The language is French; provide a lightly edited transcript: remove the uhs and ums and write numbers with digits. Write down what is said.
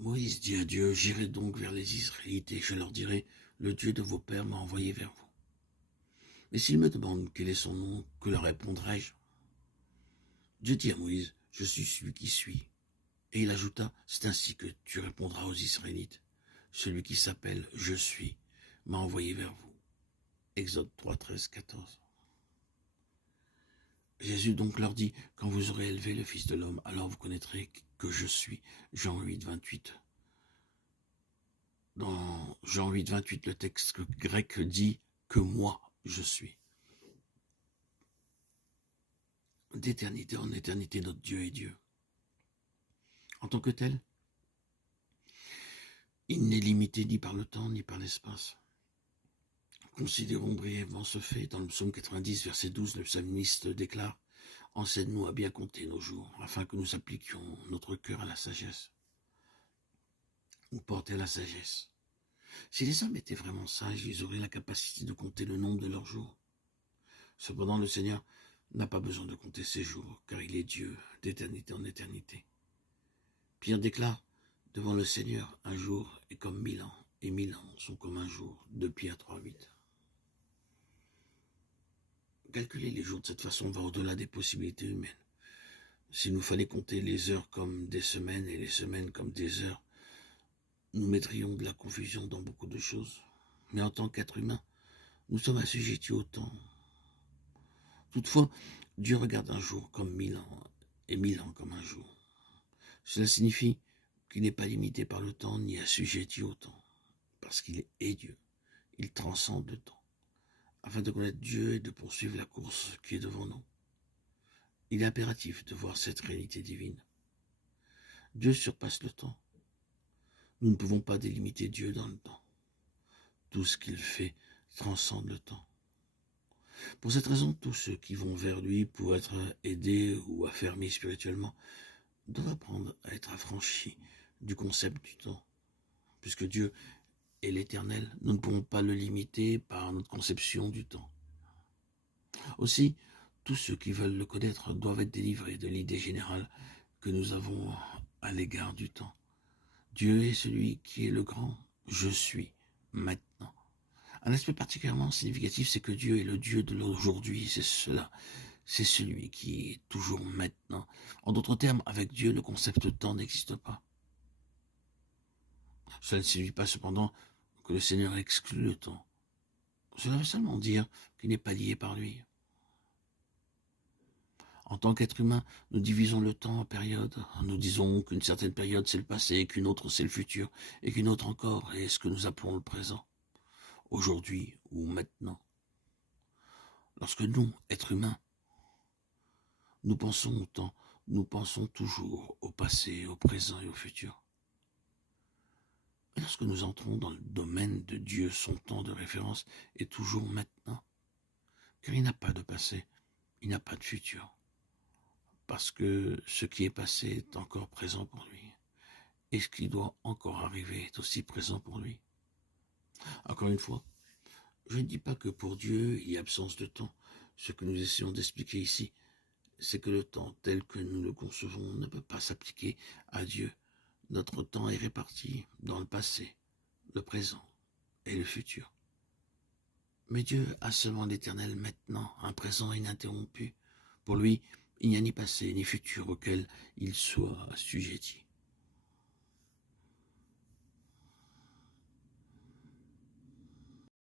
Moïse dit à Dieu, j'irai donc vers les Israélites et je leur dirai, le Dieu de vos pères m'a envoyé vers vous. Mais s'ils me demandent quel est son nom, que leur répondrai-je? Dieu dit à Moïse, je suis celui qui suis. Et il ajouta, c'est ainsi que tu répondras aux Israélites. Celui qui s'appelle Je suis m'a envoyé vers vous. Exode 3, 13, 14. Jésus donc leur dit, quand vous aurez élevé le Fils de l'homme, alors vous connaîtrez que je suis. Jean 8, 28. Dans Jean 8, 28, le texte grec dit que moi, je suis. D'éternité en éternité, notre Dieu est Dieu. En tant que tel, il n'est limité ni par le temps ni par l'espace. Considérons brièvement ce fait. Dans le psaume 90, verset 12, le psalmiste déclare « Enseigne-nous à bien compter nos jours, afin que nous appliquions notre cœur à la sagesse. » Ou porter à la sagesse. Si les hommes étaient vraiment sages, ils auraient la capacité de compter le nombre de leurs jours. Cependant, le Seigneur n'a pas besoin de compter ses jours, car il est Dieu d'éternité en éternité. Pierre déclare « Devant le Seigneur, un jour est comme 1000 ans, et 1000 ans sont comme un jour. » 2 Pierre 3, 8. Calculer les jours de cette façon va au-delà des possibilités humaines. S'il nous fallait compter les heures comme des semaines et les semaines comme des heures, nous mettrions de la confusion dans beaucoup de choses. Mais en tant qu'être humain, nous sommes assujettis au temps. Toutefois, Dieu regarde un jour comme 1000 ans et 1000 ans comme un jour. Cela signifie qu'il n'est pas limité par le temps ni assujetti au temps, parce qu'il est Dieu. Il transcende le temps. Afin de connaître Dieu et de poursuivre la course qui est devant nous, il est impératif de voir cette réalité divine. Dieu surpasse le temps. Nous ne pouvons pas délimiter Dieu dans le temps. Tout ce qu'il fait transcende le temps. Pour cette raison, tous ceux qui vont vers lui pour être aidés ou affermis spirituellement doivent apprendre à être affranchis du concept du temps. Puisque Dieu est l'éternel, nous ne pouvons pas le limiter par notre conception du temps. Aussi, tous ceux qui veulent le connaître doivent être délivrés de l'idée générale que nous avons à l'égard du temps. Dieu est celui qui est le grand « Je suis » maintenant. Un aspect particulièrement significatif, c'est que Dieu est le Dieu de l'aujourd'hui, c'est cela. C'est celui qui est toujours maintenant. En d'autres termes, avec Dieu, le concept de temps n'existe pas. Cela ne signifie pas cependant que le Seigneur exclut le temps. Cela veut seulement dire qu'il n'est pas lié par lui. En tant qu'être humain, nous divisons le temps en périodes. Nous disons qu'une certaine période c'est le passé, qu'une autre c'est le futur, et qu'une autre encore est ce que nous appelons le présent, aujourd'hui ou maintenant. Lorsque nous, êtres humains, nous pensons au temps, nous pensons toujours au passé, au présent et au futur. Et lorsque nous entrons dans le domaine de Dieu, son temps de référence est toujours maintenant, car il n'a pas de passé, il n'a pas de futur. Parce que ce qui est passé est encore présent pour lui. Et ce qui doit encore arriver est aussi présent pour lui. Encore une fois, je ne dis pas que pour Dieu, il y a absence de temps. Ce que nous essayons d'expliquer ici, c'est que le temps tel que nous le concevons ne peut pas s'appliquer à Dieu. Notre temps est réparti dans le passé, le présent et le futur. Mais Dieu a seulement l'éternel maintenant, un présent ininterrompu. Pour lui, il n'y a ni passé ni futur auquel il soit assujetti.